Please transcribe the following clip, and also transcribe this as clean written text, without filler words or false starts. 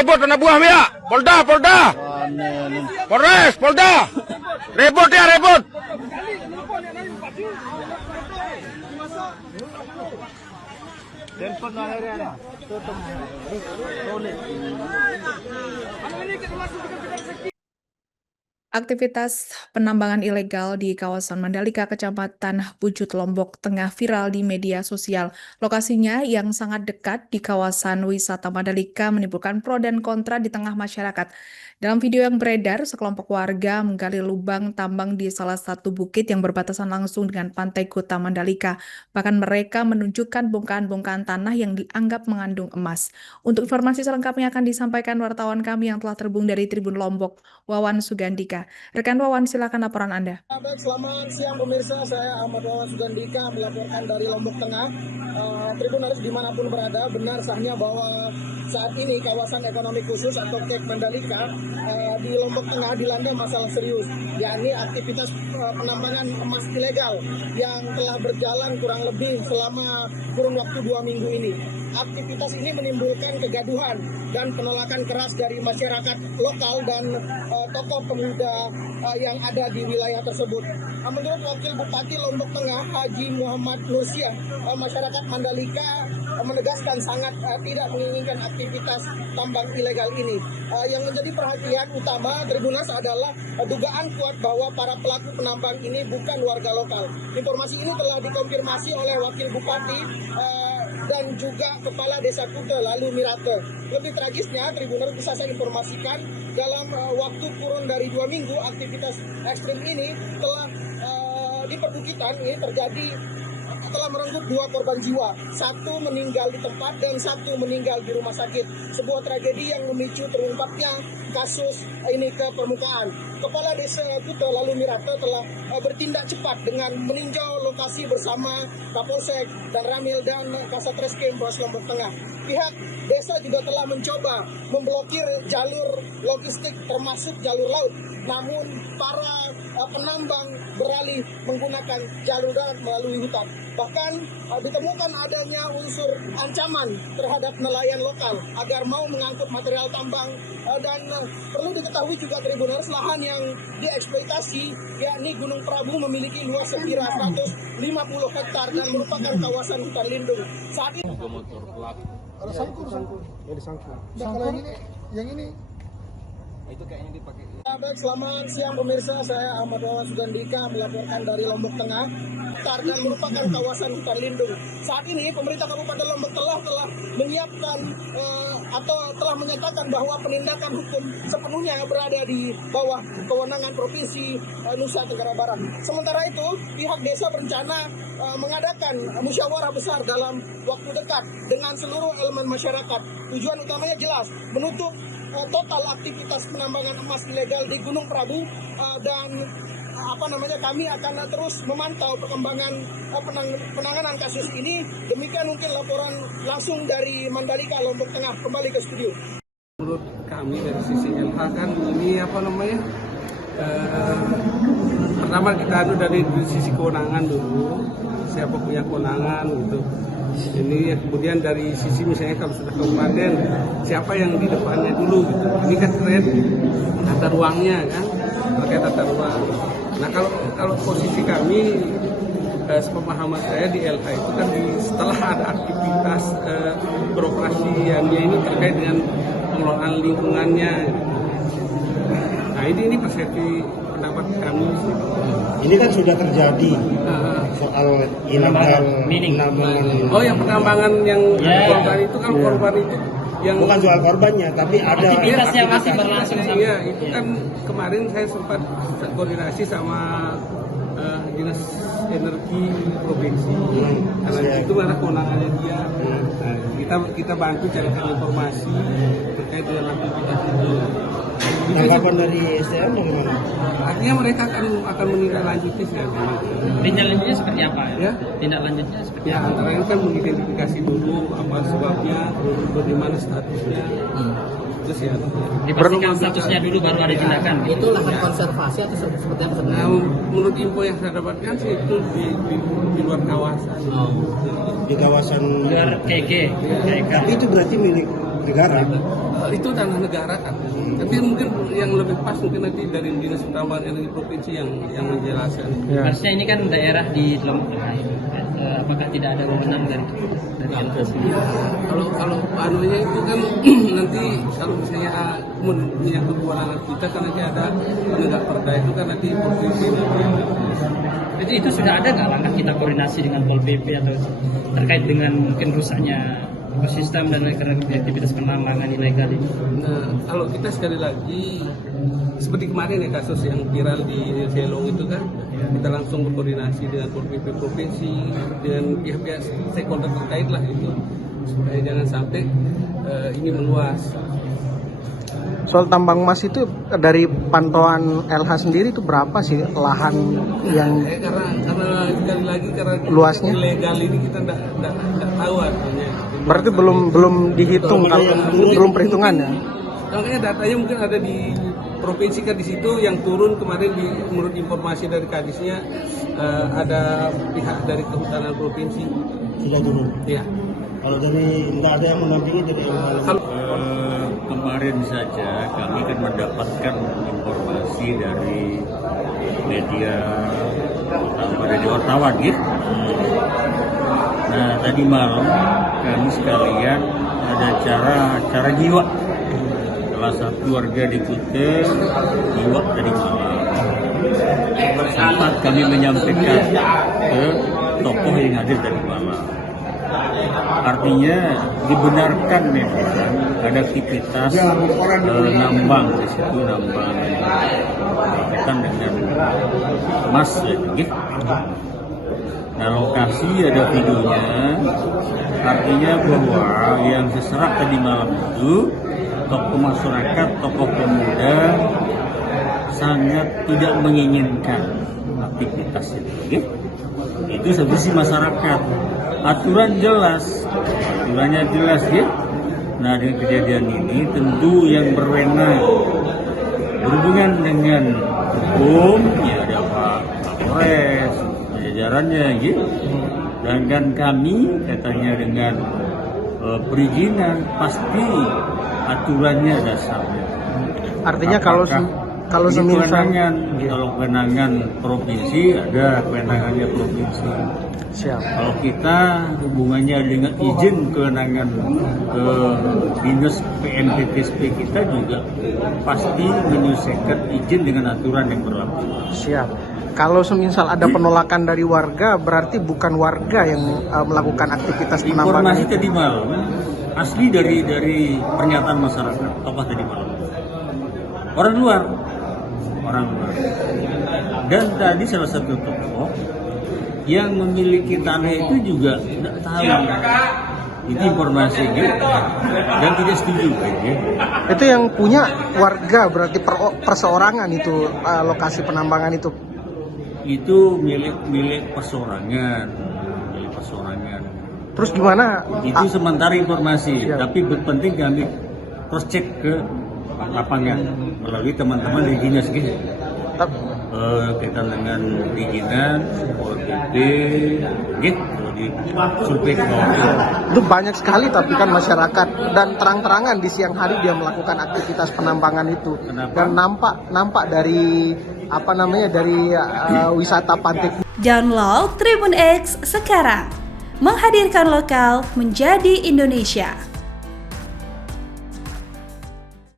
ribut anak buah ya. Polda. Polres, Polda. Ribut ya, ribut. Aktivitas penambangan ilegal di kawasan Mandalika, Kecamatan Bujut, Lombok Tengah viral di media sosial. Lokasinya yang sangat dekat di kawasan wisata Mandalika menimbulkan pro dan kontra di tengah masyarakat. Dalam video yang beredar, sekelompok warga menggali lubang tambang di salah satu bukit yang berbatasan langsung dengan pantai Kuta Mandalika. Bahkan mereka menunjukkan bongkahan-bongkahan tanah yang dianggap mengandung emas. Untuk informasi selengkapnya akan disampaikan wartawan kami yang telah terhubung dari Tribun Lombok, Wawan Sugandika. Rekan Wawan, silakan laporan Anda. Selamat siang pemirsa, saya Ahmad Wawan Sugandika melaporkan dari Lombok Tengah. Tribunaris dimanapun berada, benar sahnya bahwa saat ini kawasan ekonomi khusus atau KEK Mandalika di Lombok Tengah dilanda masalah serius, yakni aktivitas penambangan emas ilegal yang telah berjalan kurang lebih selama kurun waktu 2 minggu ini. Aktivitas ini menimbulkan kegaduhan dan penolakan keras dari masyarakat lokal dan tokoh pemuda yang ada di wilayah tersebut. Menurut Wakil Bupati Lombok Tengah, Haji Muhammad Nursiah, masyarakat Mandalika menegaskan sangat tidak menginginkan aktivitas tambang ilegal ini. Yang menjadi perhatian utama Tribunas adalah dugaan kuat bahwa para pelaku penambang ini bukan warga lokal. Informasi ini telah dikonfirmasi oleh Wakil Bupati dan juga Kepala Desa Kuta lalu Mirate. Lebih tragisnya, Tribuners bisa saya informasikan dalam waktu kurun dari 2 minggu aktivitas ekstrim ini telah di perbukitan ini terjadi, telah merenggut 2 korban jiwa, 1 meninggal di tempat dan 1 meninggal di rumah sakit. Sebuah tragedi yang memicu terungkapnya kasus ini ke permukaan. Kepala Desa Kuta lalu Mirate telah bertindak cepat dengan meninjau lokasi bersama Kapolsek dan Ramil dan Kasatreskrim Polres Lombok Tengah. Pihak desa juga telah mencoba memblokir jalur logistik termasuk jalur laut. Namun para penambang beralih menggunakan jalur darat melalui hutan. Bahkan ditemukan adanya unsur ancaman terhadap nelayan lokal agar mau mengangkut material tambang dan perlu diketahui juga Tribuners, lahan yang dieksploitasi yakni Gunung Prabu memiliki luas sekira 150 hektar dan merupakan kawasan hutan lindung. Saat ini ada sangkur. Ya disangkur. Nah, kalau yang ini itu kayaknya dipakai. Selamat siang pemirsa, saya Ahmad Wawan Sugandika melaporkan dari Lombok Tengah dan merupakan kawasan hutan lindung. Saat ini pemerintah Kabupaten Lombok telah menyiapkan atau telah menyatakan bahwa penindakan hukum sepenuhnya berada di bawah kewenangan Provinsi Nusa Tenggara Barat. Sementara itu, pihak desa berencana mengadakan musyawarah besar dalam waktu dekat dengan seluruh elemen masyarakat. Tujuan utamanya jelas, menutup total aktivitas penambangan emas ilegal di Gunung Prabu dan kami akan terus memantau perkembangan penanganan kasus ini. Demikian mungkin laporan langsung dari Mandalika, Lombok Tengah. Kembali ke studio. Menurut kami dari sisi LH kan ini pertama kita dari sisi kewenangan dulu, siapa punya kewenangan gitu. Ini kemudian dari sisi misalnya kalau sudah kabupaten, siapa yang di depannya dulu gitu. Ini kan terkait tata ruangnya kan, terkait tata ruang. Nah kalau posisi kami, sepemahaman saya di LH itu kan setelah ada aktivitas beroperasiannya ini terkait dengan pengelolaan lingkungannya. Nah ini persepsi pendapat kami. ini kan sudah terjadi soal penambangan. Oh, yang penambangan yang korban itu kan korban itu yang bukan soal korbannya, tapi ada aktivitasnya masih berlangsung. Iya, itu kan kemarin saya sempat koordinasi sama Dinas Energi Provinsi. Karena itu adalah kewenangannya dia. Nah, kita bantu carikan informasi terkait dengan aktivitas itu. tanggapan dari STM bagaimana? Artinya mereka akan menindaklanjuti Tindak lanjutnya seperti apa ya? Tindak lanjutnya seperti Ya, apa? antara lain kan mengidentifikasi dulu apa sebabnya, bagaimana statusnya. Terus ya. Dipastikan statusnya dulu baru ada tindakan. Itu lahan konservasi atau seperti apa sebenarnya? Nah, menurut info yang saya dapatkan sih itu di luar kawasan. Di kawasan Luar KG. tapi itu berarti milik negara. Itu tanah negara kan. Tapi mungkin yang lebih pas mungkin nanti dari Dinas Penambangan Energi Provinsi yang menjelaskan. Harusnya ini kan daerah di Lombok Tengah. Apakah tidak ada wewenang dari atas ini? Kalau anunya itu kan nanti kalau misalnya menyangkut kewenangan kita kan nanti ada penegak perda itu kan nanti provinsi. Itu sudah ada nggak langkah kita koordinasi dengan Pol PP atau terkait dengan mungkin rusaknya ekosistem dan aktivitas penambangan ilegal ini? Nah, kalau kita sekali lagi seperti kemarin ya kasus yang viral di Selong itu kan kita langsung berkoordinasi dengan Pol PP provinsi dengan pihak-pihak stakeholder terkait lah itu supaya jangan sampai ini meluas. Soal tambang emas itu dari pantauan LH sendiri itu berapa sih lahan yang Karena sekali lagi karena luasnya? ilegal ini kita nggak tahu artinya. berarti belum dihitung kalau belum perhitungan ya? Makanya datanya mungkin ada di provinsi kan di situ yang turun kemarin menurut informasi dari kadisnya ada pihak dari kehutanan provinsi. Sudah turun. Ya. Kalau dari nggak ada yang mendampingi dari Kemarin saja kami kan mendapatkan informasi dari media, terutama dari wartawan, gitu. Nah, tadi malam kami sekalian ada acara jiwa. Salah satu warga di Kuta jiwa tadi malam. Sempat kami menyampaikan ke tokoh yang hadir tadi malam. Artinya dibenarkan memang ada aktivitas nambang di situ, nambang berkaitan dengan emas ya, gitu. Nah, lokasi ada videonya, artinya bahwa yang diserap tadi malam itu tokoh masyarakat, tokoh pemuda sangat tidak menginginkan aktivitas itu, gitu. Itu sebenarnya masyarakat. Aturannya jelas ya. Nah, dengan kejadian ini tentu yang berwenang berhubungan dengan hukum ya ada Pak Kapolres, jajarannya gitu. Dan kan kami katanya dengan perizinan pasti aturannya dasarnya. Artinya kalau semisal kalau kewenangan provinsi ada kewenangannya provinsi. siap. Kalau kita hubungannya dengan izin kewenangan dinas PNPTSP kita juga pasti menyelesaikan izin dengan aturan yang berlaku. Siap. Kalau semisal ada penolakan dari warga, berarti bukan warga yang melakukan aktivitas penambangan Informasi itu. tadi malam asli dari pernyataan masyarakat, tokoh tadi malam. Orang luar. Dan tadi salah satu tokoh yang memiliki tanah itu juga tidak tahu. Itu informasi gitu dan tidak setuju. Itu yang punya warga berarti perseorangan itu lokasi penambangan itu. Itu milik perseorangan. Terus gimana? Itu sementara informasi, tapi penting kami cross check ke lapangan melalui teman-teman di dinas gitu. Kaitan dengan perizinan, OPP, gitu, di survei ke bawah. Itu banyak sekali tapi kan masyarakat dan terang-terangan di siang hari dia melakukan aktivitas penambangan itu. Kenapa? Dan nampak dari dari wisata pantai. Download Tribun X sekarang. Menghadirkan lokal menjadi Indonesia.